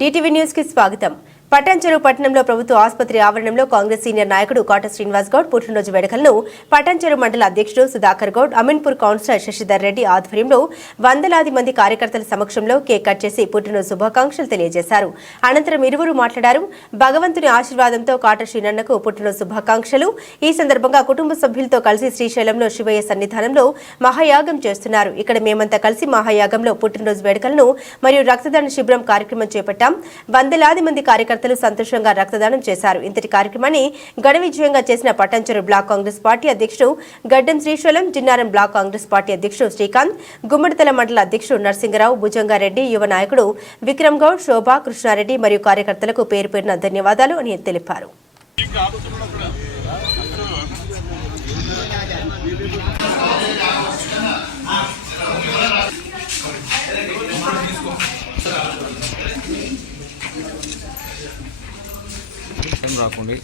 DTV న్యూస్కి స్వాగతం. పటాన్చెరు పట్టణంలో ప్రభుత్వ ఆసుపత్రి ఆవరణంలో కాంగ్రెస్ సీనియర్ నాయకుడు కోట శ్రీనివాస్ గౌడ్ పుట్టినరోజు వేడుకలను పటాన్చెరు మండల అధ్యక్షుడు సుధాకర్ గౌడ్ అమీన్పూర్ కౌన్సిలర్ శశిధర్ రెడ్డి ఆధ్వర్యంలో వందలాది మంది కార్యకర్తల సమక్షంలో కేక్ కట్ చేసి పుట్టినరోజు శుభాకాంక్షలు తెలియజేశారు. అనంతరం ఇరువురు మాట్లాడారు. భగవంతుని ఆశీర్వాదంతో కాట శ్రీనన్నకు పుట్టినరోజు శుభాకాంక్షలు. ఈ సందర్భంగా కుటుంబ సభ్యులతో కలిసి శ్రీశైలంలో శివయ్య సన్నిధానంలో మహాయాగం చేస్తున్నారు. ఇక్కడ మేమంతా కలిసి మహాయాగంలో పుట్టినరోజు వేడుకలను మరియు రక్తదాన శిబిరం కార్యక్రమం చేపట్టాం. వందలాది మంది కార్యకర్తలు సంతోషంగా రక్తదానం చేశారు. ఇంతటి కార్యక్రమాన్ని ఘన విజయంగా చేసిన పట్టంచెరు బ్లాక్ కాంగ్రెస్ పార్టీ అధ్యక్షుడు గడ్డం శ్రీశైలం జిన్నారం బ్లాక్ కాంగ్రెస్ పార్టీ అధ్యక్షుడు శ్రీకాంత్ గుమ్మడితల మండల అధ్యక్షుడు నరసింగరావు భుజంగారెడ్డి యువ నాయకుడు విక్రమ్ గౌడ్ శోభా కృష్ణారెడ్డి మరియు కార్యకర్తలకు పేరు పేరున ధన్యవాదాలు అని తెలిపారు. ఏం రాకుండి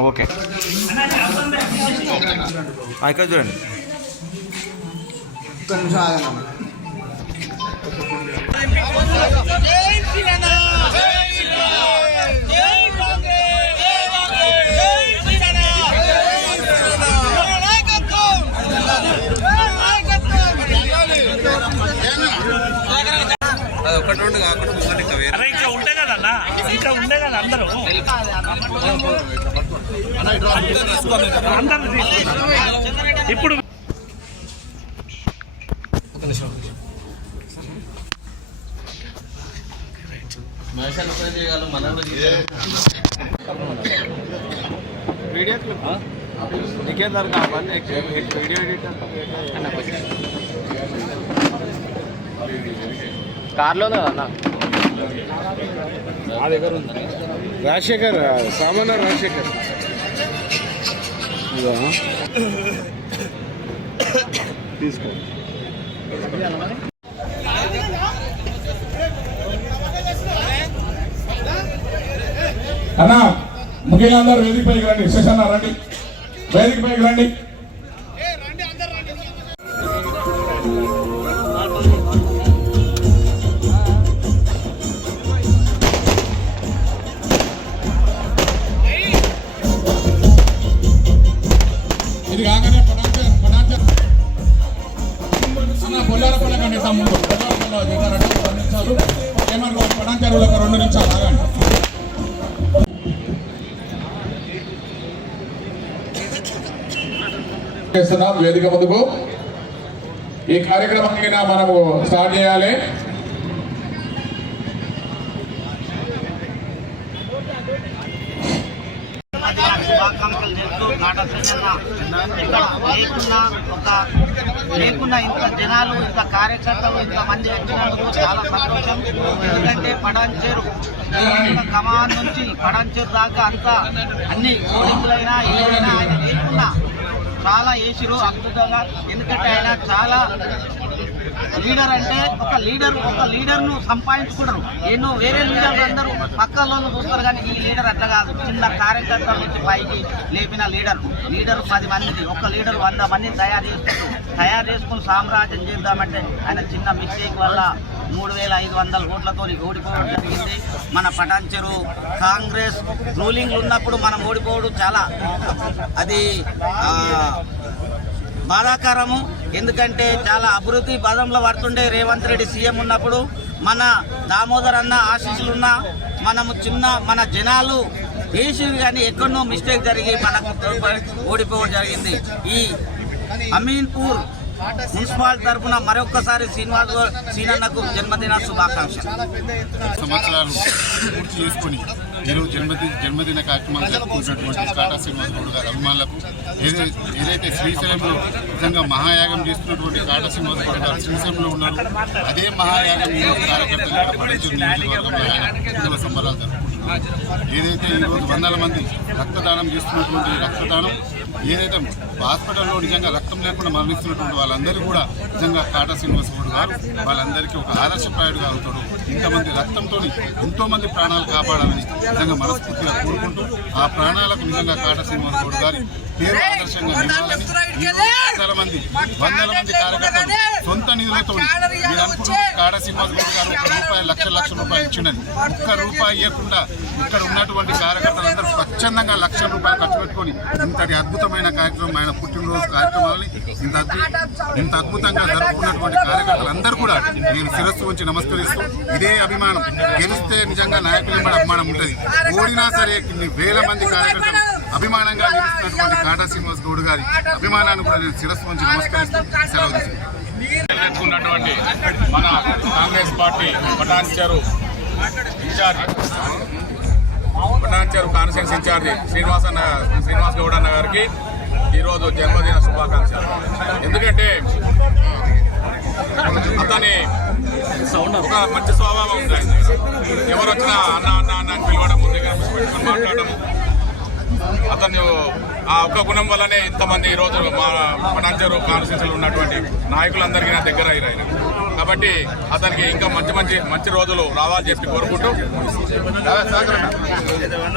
ఓకే. ఇక్కడ చూడండి. ఒక్క నిమిషం ఆగండి కాకుండా ముంగట ఇంకా వేరే అరే ఇంకా ఉండే కదా అన్న. ఇంకా ఉండే కదా అందరూ. అందరూ తీసుకున్నారు. ఇప్పుడు వీడియో క్లిప్ నీకే దొరకాలి వీడియో ఎడిటర్ కార్లోనే అన్న నా దగ్గర ఉంది. రాజశేఖర్ సామాన్య రాజశేఖర్. తీసుకో. అన్న ముఖ్యులందరూ వేదిక పైకి రండి. శశన్న రండి. వేదిక పైకి రండి. చేస్తున్నాం వేదిక ముందుకు. ఈ కార్యక్రమానికి మనము స్టార్ట్ చేయాలి. శుభాకాంక్షలు చెప్తూ నాట ఇక్కడ లేకున్నా ఒక లేకున్నా ఇంత జనాలు ఇంత కార్యకర్తలు ఇంత మంది వచ్చినందుకు చాలా సంతోషం. ఎందుకంటే పడంచేరు కమాన్ నుంచి పడంచేరు దాకా అంతా అన్ని పోలింపులైనా ఏదైనా ఆయన చాలా వేసిరు అద్భుతంగా. ఎందుకంటే ఆయన చాలా లీడర్ అంటే ఒక లీడర్ ఒక లీడర్ను సంపాదించుకుంటారు. ఎన్నో వేరే లీడర్లు అందరూ పక్కల్లో చూస్తారు కానీ ఈ లీడర్ అట్లా కాదు. చిన్న కార్యకర్తల నుంచి పైకి లేపిన లీడర్. లీడర్ పది మందిది ఒక లీడర్ వంద మందిని తయారు చేస్తారు. తయారు చేసుకుని సామ్రాజ్యం చేద్దామంటే ఆయన చిన్న మిస్టేక్ వల్ల మూడు వేల ఐదు వందల ఓట్లతో ఓడిపోవడం జరిగింది. మన పటాన్చెరు కాంగ్రెస్ రూలింగ్ ఉన్నప్పుడు మనం ఓడిపోవడం చాలా అది బాధాకరము. ఎందుకంటే చాలా అభివృద్ధి పదంలో పడుతుండే రేవంత్ రెడ్డి సీఎం ఉన్నప్పుడు మన దామోదర్ అన్న ఆశీస్సులున్న మనము చిన్న మన జనాలు వేసింది కానీ ఎక్కడనో మిస్టేక్ జరిగి మనకు ఓడిపోవడం జరిగింది. ఈ అమీన్పూర్ మున్సిపాల్ తరఫున మరొక్కసారి శ్రీనివాస్ గౌడ్ సీనన్నకు జన్మదిన శుభాకాంక్షలు. సంవత్సరాలు పూర్తి చేసుకొని ఈరోజు జన్మదిన జన్మదిన కార్యక్రమాలు జరుపుకుంటున్నటువంటి టాటా శ్రీనివాస్ గౌడ్ గారి అభిమానులకు ఏదైతే ఏదైతే శ్రీశైలంలో నిజంగా మహాయాగం చేస్తున్నటువంటి టాటా శ్రీనివాస్ గౌడ్ గారు శ్రీశైలంలో ఉన్నారు అదే మహాయాగం ఈరోజు కార్యకర్తలు ఇక్కడ పడించు నియోజకవర్గంలో ఆయన పుట్టిన సంబరాలు జరుపుకుంటున్నారు. ఏదైతే ఈరోజు వందల మంది రక్తదానం చేస్తున్నటువంటి రక్తదానం ఏదైతే హాస్పిటల్లో నిజంగా రక్తం లేకుండా మరణిస్తున్నటువంటి వాళ్ళందరూ కూడా నిజంగా కాటా శ్రీనివాస గారు వాళ్ళందరికీ ఒక ఆదర్శప్రాయుడుగా అవుతాడు. ఇంతమంది రక్తంతో ఎంతోమంది ప్రాణాలు కాపాడాలని నిజంగా మనస్ఫూర్తిగా కోరుకుంటూ ఆ ప్రాణాలకు నిజంగా కాటా శ్రీనివాస గారి పేరు ఆదర్శంగా చాలా మంది వందల మంది కార్యకర్తలు సొంత నిధులతో మీరు అనుకున్న కాడ గారు ఒక రూపాయి లక్ష లక్ష రూపాయలు ఇచ్చినది ఒక్క రూపాయి ఇవ్వకుండా ఇక్కడ ఉన్నటువంటి కార్యకర్తలందరూ స్వచ్ఛందంగా లక్ష రూపాయలు ఖర్చు పెట్టుకొని ఇంతటి అద్భుతమైన కార్యక్రమం ఆయన పుట్టినరోజు కార్యక్రమాలని ఇంత ఇంత అద్భుతంగా జరుపుకున్నటువంటి కార్యకర్తలందరూ కూడా నేను శిరస్సు ఉంచి నమస్కరిస్తూ ఇదే అభిమానం. గెలిస్తే నిజంగా నాయకులు అభిమానం ఉంటుంది. ఓడినా సరే వేల మంది కార్యకర్తలు అభిమానంగా నిలుస్తున్నటువంటి కాటా శ్రీనివాస్ గౌడ్ గారి అభిమానాన్ని కూడా నేను శిరస్సు నుంచి నమస్కరిస్తూ సెలవు మన Congress party Patancheru incharge Patancheru constituency incharge Srinivas అన్న శ్రీనివాస్ గౌడ్ అన్న గారికి ఈరోజు జన్మదిన శుభాకాంక్షలు. ఎందుకంటే అతని ఒక మంచి స్వభావం ఉంది. ఎవరు వచ్చినా అన్న అన్న అన్న అని పిలవడం దగ్గర పెట్టుకొని మాట్లాడడం అతను ఆ ఒక్క గుణం వల్లనే ఇంతమంది ఈ రోజు మా పటాంచరు కాన్స్టిట్యూన్సీలో ఉన్నటువంటి నాయకులందరికీ నా దగ్గర అయ్యారు ఆయన. కాబట్టి అతనికి ఇంకా మంచి మంచి మంచి రోజులు రావాలని చెప్పి కోరుకుంటూ